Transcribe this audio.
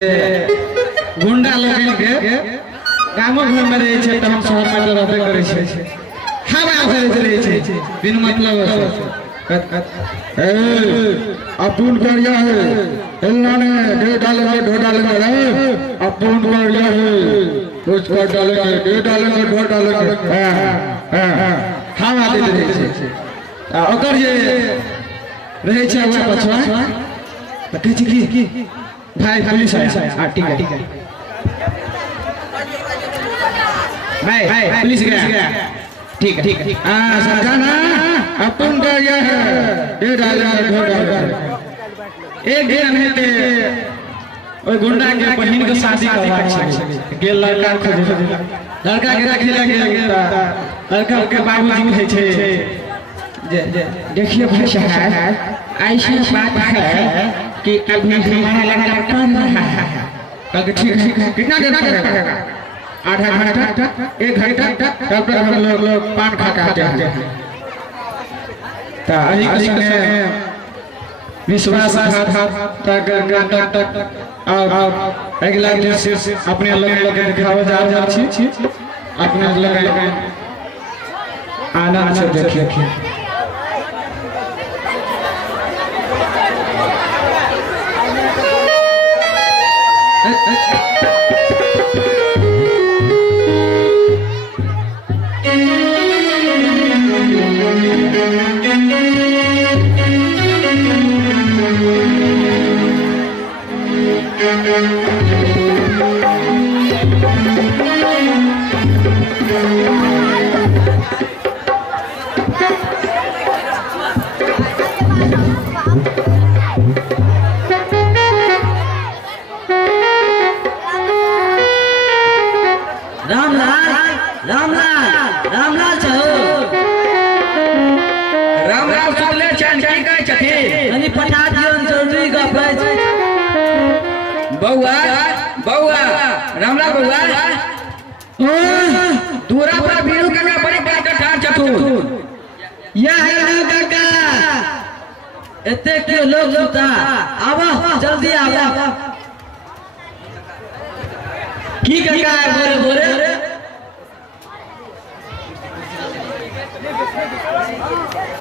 गुंडा लोगन के गामो घर में रहे छे त हम शहर में तो रहबे करे छे हवा भरे रहे छे बिन मतलब ए अपुन करिया है एलना ने दे डालेंगे ढो डालेंगे रे अपुन करिया है कुछ कर डालेंगे दे डालेंगे ढो डालेंगे हां हवा दे रहे छे ओकर जे रहे छे ओकर पछवा त कहै छी की भाई पुलिस आया ठीक है भाई पुलिस गया ठीक है हां सरकार ना अपन का यह है ये डाला एक दिन है के ओई गुंडा के बहिन के शादी करवा छै गेल लड़का खोजे लड़का के रखे लगे लड़का के बाबूजी है छे देखिए भाई साहब ऐसी बात है कि अभी हमारा लड़का कम रहा है कल ठीक है कितना देर लगेगा आधा घंटा एक घंटा तब तक हम लोग पान खा के आते हैं तो अही के समय विश्वास तक और अगला दिन अपने लोग दिखावा जा छी अपने लोग आनंद से देखिए रामलाल चहो रामलाल सुनले छन की कहै छथि अनि पठा दियौ जरूरी गप है बौआ रामलाल बौआ दूरा पर बीरू काका बड़ी बात ठार छथुन यह है काका एते के लोग सुता आवा जल्दी आवा की काका बोरे